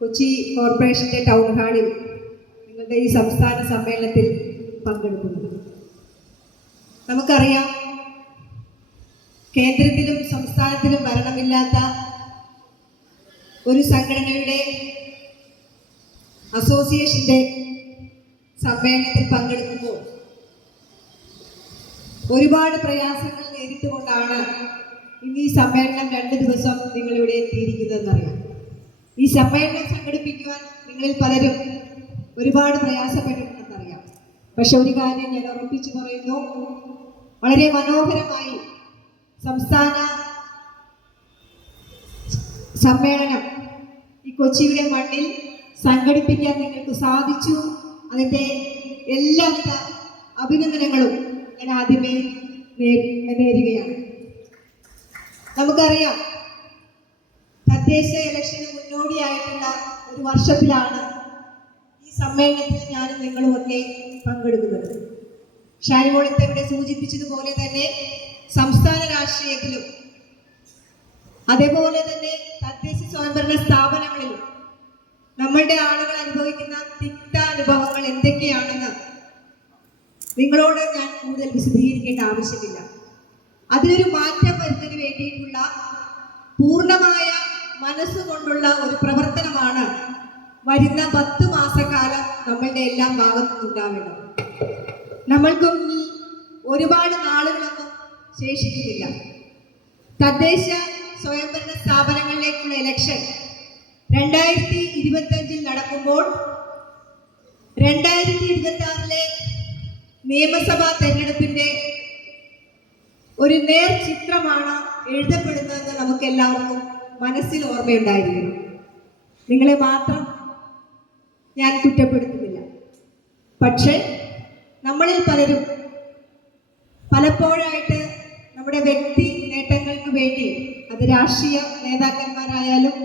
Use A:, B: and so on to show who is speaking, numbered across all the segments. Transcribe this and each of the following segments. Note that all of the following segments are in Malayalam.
A: കൊച്ചി കോർപ്പറേഷന്റെ ടൗൺ ഹാളിൽ നിങ്ങളുടെ ഈ സംസ്ഥാന സമ്മേളനത്തിൽ പങ്കെടുക്കുന്നത് നമുക്കറിയാം കേന്ദ്രത്തിലും സംസ്ഥാനത്തിലും ഭരണമില്ലാത്ത ഒരു സംഘടനയുടെ അസോസിയേഷന്റെ സമ്മേളനത്തിൽ പങ്കെടുക്കുമ്പോൾ ഒരുപാട് പ്രയാസങ്ങൾ നേരിട്ടുകൊണ്ടാണ് ഇന്ന് ഈ സമ്മേളനം രണ്ട് ദിവസം നിങ്ങളിവിടെ എത്തിയിരിക്കുന്നതെന്നറിയാം. ഈ സമ്മേളനം സംഘടിപ്പിക്കുവാൻ നിങ്ങളിൽ പലരും ഒരുപാട് പ്രയാസപ്പെട്ടിട്ടുണ്ടെന്നറിയാം. പക്ഷെ ഒരു കാര്യം ഞാൻ ഉറപ്പിച്ചു പറയുന്നു. വളരെ മനോഹരമായി സംസ്ഥാന സമ്മേളനം ഈ കൊച്ചിയുടെ മണ്ണിൽ സംഘടിപ്പിക്കാൻ നിങ്ങൾക്ക് സാധിച്ചു. അതിന്റെ എല്ലാവിധ അഭിനന്ദനങ്ങളും ഞാൻ ആദ്യമേ നേരുകയാണ്. നമുക്കറിയാം തദ്ദേശ ഇലക്ഷന് മുന്നോടിയായിട്ടുള്ള ഒരു വർഷത്തിലാണ് ഈ സമ്മേളനത്തിൽ ഞാനും നിങ്ങളുമൊക്കെ പങ്കെടുക്കുന്നത്. ഷാനിമോളത്തെ ഇവിടെ സൂചിപ്പിച്ചതുപോലെ തന്നെ സംസ്ഥാന രാഷ്ട്രീയത്തിലും അതേപോലെ തന്നെ തദ്ദേശ സ്വയംഭരണ സ്ഥാപനങ്ങളിലും നമ്മളുടെ ആളുകൾ അനുഭവിക്കുന്ന തിക്ത അനുഭവങ്ങൾ എന്തൊക്കെയാണെന്ന് നിങ്ങളോട് ഞാൻ കൂടുതൽ വിശദീകരിക്കേണ്ട ആവശ്യമില്ല. അതിനൊരു മാറ്റം വരുന്നതിന് വേണ്ടിയിട്ടുള്ള പൂർണമായ മനസ്സുകൊണ്ടുള്ള ഒരു പ്രവർത്തനമാണ് വരുന്ന പത്ത് മാസക്കാലം നമ്മളുടെ എല്ലാം ഭാഗത്തു നമ്മൾക്കും ഒരുപാട് നാളുകളൊന്നും ശേഷിക്കുന്നില്ല. തദ്ദേശ സ്വയംഭരണ സ്ഥാപനങ്ങളിലേക്കുള്ള ഇലക്ഷൻ രണ്ടായിരത്തി ഇരുപത്തഞ്ചിൽ നടക്കുമ്പോൾ രണ്ടായിരത്തി ഇരുപത്തി ആറിലെ നിയമസഭാ തെരഞ്ഞെടുപ്പിന്റെ ഒരു നേർ ചിത്രമാണ് എഴുതപ്പെടുന്നതെന്ന് നമുക്ക് എല്ലാവർക്കും മനസ്സിൽ ഓർമ്മയുണ്ടായിരിക്കണം. നിങ്ങളെ മാത്രം ഞാൻ കുറ്റപ്പെടുത്തുന്നില്ല. പക്ഷേ നമ്മളിൽ പലരും പലപ്പോഴായിട്ട് നമ്മുടെ വ്യക്തി നേട്ടങ്ങൾക്ക് വേണ്ടി അത് രാഷ്ട്രീയ നേതാക്കന്മാരായാലും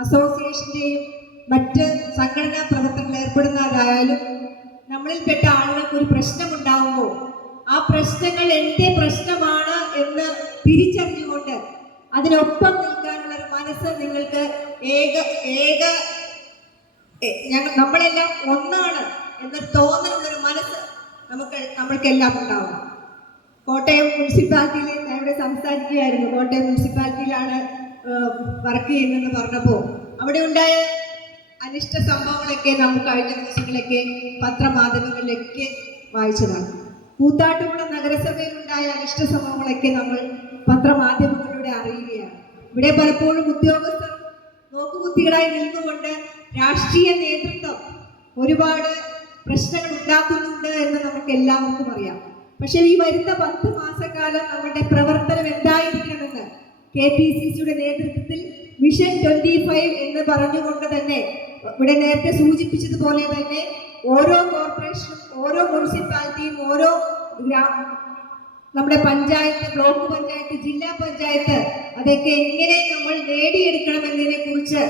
A: അസോസിയേഷന്റെയും മറ്റ് സംഘടനാ പ്രവർത്തനങ്ങൾ ഏർപ്പെടുന്നവരായാലും നമ്മളിൽപ്പെട്ട ആളുകൾക്ക് ഒരു പ്രശ്നമുണ്ടാകുമ്പോൾ ആ പ്രശ്നങ്ങൾ എന്റെ പ്രശ്നമാണ് എന്ന് തിരിച്ചറിഞ്ഞുകൊണ്ട് അതിനൊപ്പം ഒരു മനസ്സ് നിങ്ങൾക്ക് ഏക ഏക ഞങ്ങൾ നമ്മളെല്ലാം ഒന്നാണ് എന്നൊരു തോന്നലുള്ളൊരു മനസ്സ് നമുക്ക് നമ്മൾക്കെല്ലാം ഉണ്ടാവും കോട്ടയം മുനിസിപ്പാലിറ്റിയിൽ ഞാൻ ഇവിടെ സംസാരിക്കുകയായിരുന്നു. കോട്ടയം മുനിസിപ്പാലിറ്റിയിലാണ് വർക്ക് ചെയ്യുന്നതെന്ന് പറഞ്ഞപ്പോൾ അവിടെ ഉണ്ടായ അനിഷ്ട സംഭവങ്ങളൊക്കെ നമുക്ക് കഴിഞ്ഞ ദിവസങ്ങളൊക്കെ പത്രമാധ്യമങ്ങളിലൊക്കെ വായിച്ചതാണ്. കൂത്താട്ടുകുളം നഗരസഭയിലുണ്ടായ അനിഷ്ട സംഭവങ്ങളൊക്കെ നമ്മൾ പത്രമാധ്യമങ്ങളിലൂടെ അറിയുകയാണ് ഇവിടെ പലപ്പോഴും ഉദ്യോഗസ്ഥർ നോക്കുകുത്തികളായി നിന്നുകൊണ്ട് രാഷ്ട്രീയ നേതൃത്വം ഒരുപാട് പ്രശ്നങ്ങൾ ഉണ്ടാക്കുന്നുണ്ട് എന്ന് നമുക്ക് എല്ലാവർക്കും അറിയാം. പക്ഷേ ഈ വരുന്ന പത്ത് മാസക്കാലം നമ്മുടെ പ്രവർത്തനം എന്തായിരിക്കണമെന്ന് കെ പി സി സിയുടെ നേതൃത്വത്തിൽ മിഷൻ ട്വന്റി ഫൈവ് എന്ന് പറഞ്ഞുകൊണ്ട് തന്നെ ഇവിടെ നേരത്തെ സൂചിപ്പിച്ചതുപോലെ തന്നെ ഓരോ കോർപ്പറേഷനും ഓരോ മുനിസിപ്പാലിറ്റിയും ഓരോ നമ്മുടെ പഞ്ചായത്ത് ബ്ലോക്ക് പഞ്ചായത്ത് ജില്ലാ പഞ്ചായത്ത് അതൊക്കെ എങ്ങനെ നമ്മൾ നേടിയെടുക്കണം എന്നതിനെ കുറിച്ച്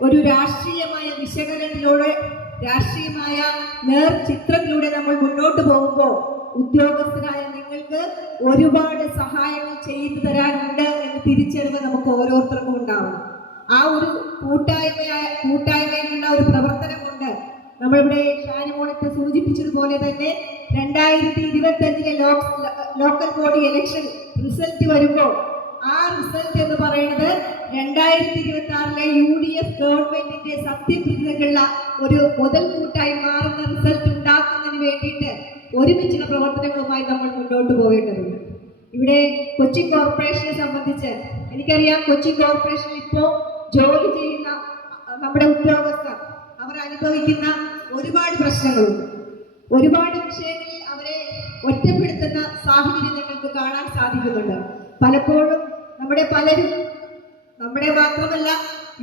A: ഒരു രാഷ്ട്രീയമായ വിശകലനത്തിലൂടെ രാഷ്ട്രീയമായ നേർ ചിത്രത്തിലൂടെ നമ്മൾ മുന്നോട്ട് പോകുമ്പോൾ ഉദ്യോഗസ്ഥരായ നിങ്ങൾക്ക് ഒരുപാട് സഹായങ്ങൾ ചെയ്തു തരാനുണ്ട് എന്ന് തിരിച്ചറിവ് നമുക്ക് ഓരോരുത്തർക്കും ഉണ്ടാവണം. ആ ഒരു കൂട്ടായ്മയായ കൂട്ടായ്മയിലുള്ള ഒരു പ്രവർത്തനം കൊണ്ട് നമ്മളിവിടെ ഷാനിമോളത്തെ സൂചിപ്പിച്ചതുപോലെ തന്നെ രണ്ടായിരത്തി ഇരുപത്തി അഞ്ചിലെ ലോക്കൽ ബോഡി ഇലക്ഷൻ റിസൾട്ട് വരുമ്പോൾ ആ റിസൾട്ട് എന്ന് പറയുന്നത് രണ്ടായിരത്തി ഇരുപത്തി ആറിലെ യു ഡി എഫ് ഗവൺമെന്റിന്റെ സത്യപ്രതിജ്ഞക്കുള്ള ഒരു മുതൽക്കൂട്ടായി മാറുന്ന റിസൾട്ട് ഉണ്ടാക്കുന്നതിന് വേണ്ടിയിട്ട് ഒരുമിച്ചുള്ള പ്രവർത്തനങ്ങളുമായി നമ്മൾ മുന്നോട്ട് പോകേണ്ടതുണ്ട്. ഇവിടെ കൊച്ചി കോർപ്പറേഷനെ സംബന്ധിച്ച് എനിക്കറിയാം കൊച്ചി കോർപ്പറേഷൻ ഇപ്പോൾ ജോലി ചെയ്യുന്ന നമ്മുടെ ഉദ്യോഗസ്ഥർ അവർ അനുഭവിക്കുന്ന ഒരുപാട് പ്രശ്നങ്ങളുണ്ട്. ഒരുപാട് വിഷയങ്ങളിൽ അവരെ ഒറ്റപ്പെടുത്തുന്ന സാഹചര്യം നിങ്ങൾക്ക് കാണാൻ സാധിക്കുന്നുണ്ട്. പലപ്പോഴും നമ്മുടെ പലരും നമ്മുടെ മാത്രമല്ല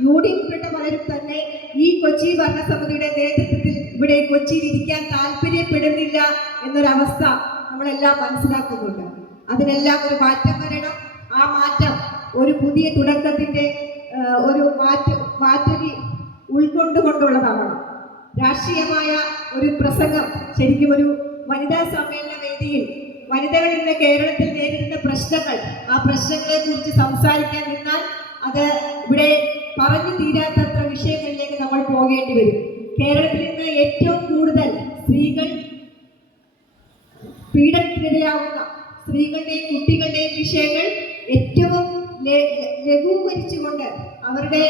A: യു ഡി എഫിൽപ്പെട്ട പലരും തന്നെ ഈ കൊച്ചി ഭരണസമിതിയുടെ നേതൃത്വത്തിൽ ഇവിടെ കൊച്ചിയിൽ ഇരിക്കാൻ താല്പര്യപ്പെടുന്നില്ല എന്നൊരവസ്ഥ നമ്മളെല്ലാം മനസ്സിലാക്കുന്നുണ്ട്. അതിനെല്ലാം ഒരു മാറ്റം വരണം. ആ മാറ്റം ഒരു പുതിയ തുടക്കത്തിന്റെ ഒരു മാറ്റ മാറ്റി ഉൾക്കൊണ്ടുകൊണ്ടുള്ളതാവണം. രാഷ്ട്രീയമായ ഒരു പ്രസംഗം ശരിക്കും ഒരു വനിതാ സമ്മേളന വേദിയിൽ വനിതകൾ ഇന്ന് കേരളത്തിൽ നേരിടുന്ന പ്രശ്നങ്ങൾ ആ പ്രശ്നങ്ങളെ കുറിച്ച് സംസാരിക്കാൻ നിന്നാൽ അത് ഇവിടെ പറഞ്ഞു തീരാത്തത്ര വിഷയങ്ങളിലേക്ക് നമ്മൾ പോകേണ്ടി വരും. കേരളത്തിൽ ഇന്ന് ഏറ്റവും കൂടുതൽ സ്ത്രീകൾ പീഡനത്തിനിടയാവുന്ന സ്ത്രീകളുടെയും കുട്ടികളുടെയും വിഷയങ്ങൾ ഏറ്റവും ലഘൂകരിച്ചുകൊണ്ട് അവരുടെ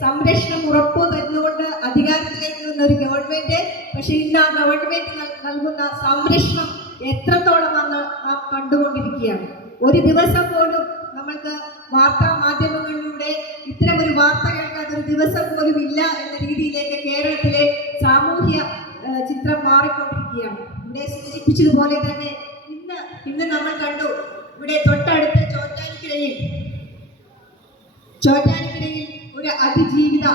A: സംരക്ഷണം ഉറപ്പു തരുന്നുകൊണ്ട് അധികാരത്തിലേക്ക് നിന്ന ഒരു ഗവൺമെന്റ് പക്ഷെ ഇന്ന് ആ ഗവൺമെന്റ് നൽ- നൽകുന്ന സംരക്ഷണം എത്രത്തോളമെന്ന് നാം കണ്ടുകൊണ്ടിരിക്കുകയാണ്. ഒരു ദിവസം പോലും നമ്മൾക്ക് വാർത്താ മാധ്യമങ്ങളിലൂടെ ഇത്തരം ഒരു വാർത്ത കേൾക്കാത്ത ഒരു ദിവസം പോലും ഇല്ല എന്ന രീതിയിലേക്ക് കേരളത്തിലെ സാമൂഹ്യ ചിത്രം മാറിക്കൊണ്ടിരിക്കുകയാണ്. ഇവിടെ സൂചിപ്പിച്ചതുപോലെ തന്നെ ഇന്ന് ഇന്ന് നമ്മൾ കണ്ടു ഇവിടെ തൊട്ടടുത്ത് ചോറ്റാനിക്കരയിൽ ചോറ്റാനിക്കരയിൽ ഒരു അതിജീവിത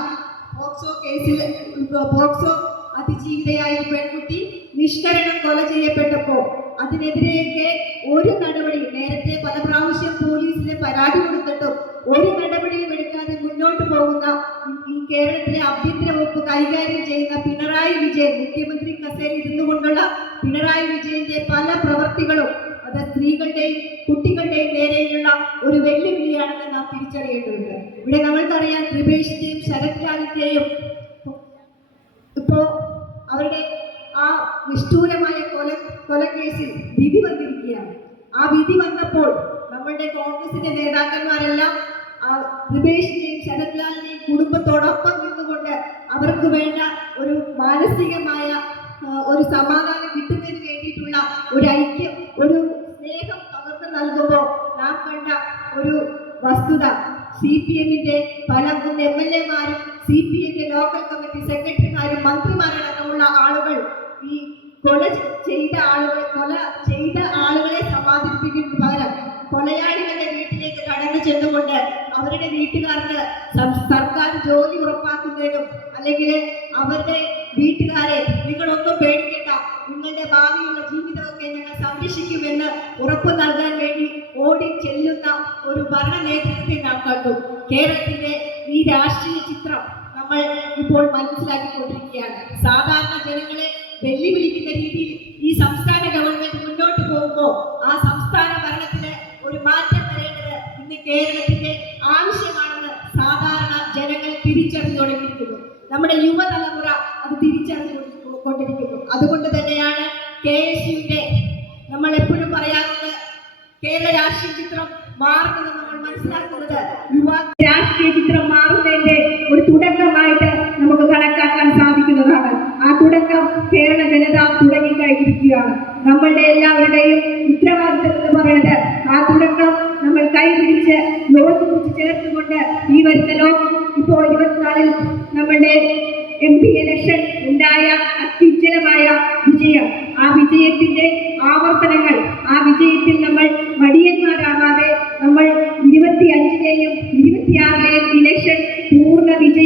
A: പോക്സോ കേസിൽ പോക്സോ അതിജീവിതയായ പെൺകുട്ടി നിഷ്കരണം കൊല ചെയ്യപ്പെട്ടപ്പോൾ അതിനെതിരെയൊക്കെ ഒരു നടപടിയും നേരത്തെ പല പ്രാവശ്യം പോലീസിന് പരാതി കൊടുത്തിട്ടും ഒരു നടപടിയും എടുക്കാതെ മുന്നോട്ട് പോകുന്ന ഈ- കേരളത്തിലെ ആഭ്യന്തര വകുപ്പ് കൈകാര്യം ചെയ്യുന്ന പിണറായി വിജയൻ മുഖ്യമന്ത്രി കസേരയിൽ ഇരുന്നു കൊണ്ടുള്ള പിണറായി വിജയന്റെ പല പ്രവർത്തികളും അത് സ്ത്രീകളുടെയും കുട്ടികളുടെയും നേരെയുള്ള ഒരു വെല്ലുവിളിയാണെന്ന് നാം തിരിച്ചറിയേണ്ടതുണ്ട്. ഇവിടെ നമ്മൾക്കറിയാം ത്രിപേഷിന്റെയും ശരത് ലാലിന്റെയും ഇപ്പോ അവരുടെ ആ നിഷ്ഠൂരമായ കൊല കൊലക്കേസിൽ വിധി വന്നിരിക്കുകയാണ്. ആ വിധി വന്നപ്പോൾ നമ്മളുടെ കോൺഗ്രസിന്റെ നേതാക്കന്മാരെല്ലാം ആ ത്രിപേഷിന്റെയും ശരത്ലാലിന്റെയും കുടുംബത്തോടൊപ്പം നിന്നുകൊണ്ട് അവർക്ക് വേണ്ട ഒരു മാനസികമായ ഒരു സമാധാനം കിട്ടുന്നതിന് വേണ്ടിയിട്ടുള്ള ഒരു ഐക്യം ഒരു നൽകുമ്പോൾ നാം കണ്ട ഒരു വസ്തുത. സി പി എമ്മിന്റെ പല മുൻ എം എൽ എമാരും സി പി എമ്മിന്റെ ലോക്കൽ കമ്മിറ്റി സെക്രട്ടറിമാരും മന്ത്രിമാരടക്കമുള്ള ആളുകൾ ഈ കൊല ചെയ്ത ആളുകൾ കൊല ചെയ്ത ആളുകളെ സമാധാനിപ്പിക്കുന്നതിന് പകരം കൊലയാളികളുടെ വീട്ടിലേക്ക് കടന്നു ചെന്നുകൊണ്ട് അവരുടെ വീട്ടുകാർക്ക് സർക്കാർ ജോലി ഉറപ്പാക്കുന്നതിനും അല്ലെങ്കിൽ അവരുടെ വീട്ടുകാരെ നിങ്ങളൊന്നും പേടിക്കേണ്ട നിങ്ങളുടെ ഭാവിയുള്ള ജീവിതമൊക്കെ ഞങ്ങൾ സംരക്ഷിക്കുമെന്ന് ഉറപ്പ് നൽകാൻ വേണ്ടി ഓടി ചെല്ലുന്ന ഒരു ഭരണ നേതൃത്വത്തെ നാം കണ്ടു കേരളത്തിന്റെ ഈ രാഷ്ട്രീയ ചിത്രം നമ്മൾ ഇപ്പോൾ മനസ്സിലാക്കിക്കൊണ്ടിരിക്കുകയാണ്. സാധാരണ ജനങ്ങളെ വെല്ലുവിളിക്കുന്ന രീതിയിൽ ഈ സംസ്ഥാന ഗവൺമെന്റ് മുന്നോട്ട് പോകുമ്പോൾ ആ സംസ്ഥാന ഭരണത്തിന് ഒരു മാറ്റം വരേണ്ടത് ഇന്ന് കേരളത്തിന്റെ ആവശ്യമാണെന്ന് സാധാരണ ജനങ്ങൾ തിരിച്ചറിഞ്ഞു തുടങ്ങിയിരിക്കുന്നു നമ്മുടെ യുവതലമുറ അത് തിരിച്ചറിഞ്ഞു കൊണ്ടിരിക്കുന്നു അതുകൊണ്ട് തന്നെയാണ് കെ എസ് യുവിന്റെ നമ്മൾ എപ്പോഴും പറയാറുണ്ട് കേരള രാഷ്ട്രീയ ചിത്രം മാറുന്നത് നമ്മൾ മനസ്സിലാക്കുന്നത്. രാഷ്ട്രീയ ചിത്രം മാറുന്നതിന്റെ ഒരു തുടക്കമായിട്ട് നമുക്ക് കണക്കാക്കാൻ സാധിക്കുന്നതാണ്. ആ തുടക്കം കേരള ജനത തുടങ്ങിക്കഴിഞ്ഞിരിക്കുകയാണ്. നമ്മളുടെ എല്ലാവരുടെയും ഉത്തരവാദിത്തം എന്ന് പറയുന്നത് ആ തുടക്കം നമ്മൾ കൈപിടിച്ച് യോജിപ്പിച്ച് ചേർത്തുകൊണ്ട് ഈ വരുന്ന ലോകം ഇപ്പോൾ ഇരുപത്തിനാലിൽ നമ്മളുടെ എം പി ഇലക്ഷൻ ഉണ്ടായ അത്യുജ്വലമായ വിജയം. ആ വിജയത്തിന്റെ ആവർത്തനങ്ങൾ ആ വിജയത്തിൽ നമ്മൾ മടിയന്മാരാകാതെ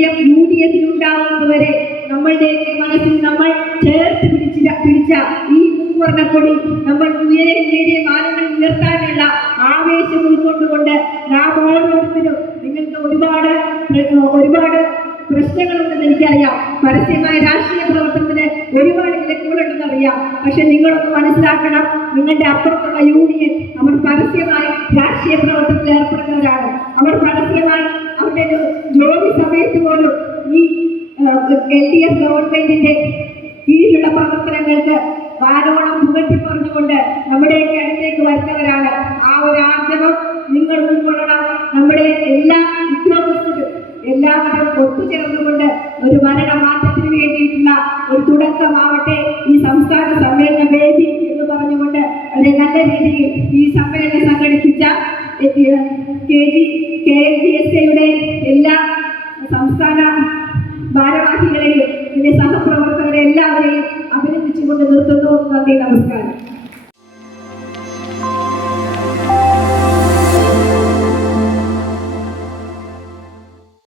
A: വിജയം യു ഡി എഫിലുണ്ടാവുന്നതുവരെ നമ്മളുടെ മനസ്സിൽ നമ്മൾ ചേർത്ത് പിടിച്ച പിടിച്ച ഈ മൂവർണക്കൊടി നമ്മൾ ഉയരെ നേരിയ മാനങ്ങൾ ഉയർത്താനുള്ള ആവേശം ഉൾക്കൊണ്ടുകൊണ്ട് നാം നിങ്ങൾക്ക് ഒരുപാട് ഒരുപാട് പ്രശ്നങ്ങളുണ്ടെന്ന് എനിക്കറിയാം. പരസ്യമായ രാഷ്ട്രീയ പ്രവർത്തനത്തിന് ഒരുപാട് വിലക്കുകളുണ്ടെന്ന് അറിയാം. പക്ഷെ നിങ്ങളൊന്ന് മനസ്സിലാക്കണം നിങ്ങളുടെ അപ്പുറത്തുള്ള യൂണിയൻ അവർ പരസ്യമായി രാഷ്ട്രീയ പ്രവർത്തനത്തിൽ ഏർപ്പെടുന്നവരാണ്. അവർ പരസ്യമായി അവരുടെ എൽ ഡി എഫ് ഗവൺമെന്റിന്റെ കീഴിലുള്ള പ്രവർത്തനങ്ങൾക്ക് വാരോളം പുകഴ്ത്തി പറഞ്ഞുകൊണ്ട് നമ്മുടെയൊക്കെ അടുത്തേക്ക് വരുന്നവരാണ്. ആ ഒരു ആഗ്രഹം നിങ്ങൾ ഉൾക്കൊള്ളണം. നമ്മുടെ എല്ലാ ഉദ്യോഗസ്ഥരും എല്ലാവരും ഒത്തുചേർന്നുകൊണ്ട് ഒരു ഭരണ മാറ്റത്തിന് വേണ്ടിയിട്ടുള്ള ഒരു തുടക്കമാവട്ടെ. ഈ സംസ്ഥാന സമ്മേളന വേദി എന്ന് പറഞ്ഞുകൊണ്ട് വളരെ നല്ല രീതിയിൽ ഈ സമ്മേളനം സംഘടിപ്പിച്ച K G K G S എയുടെ എല്ലാ സംസ്ഥാന സഹപാഠികളെയും എന്റെ സഹപ്രവർത്തകരെ എല്ലാവരെയും അഭിനന്ദിച്ചുകൊണ്ട് നിർത്തുന്നു. നന്ദി നമസ്കാരം.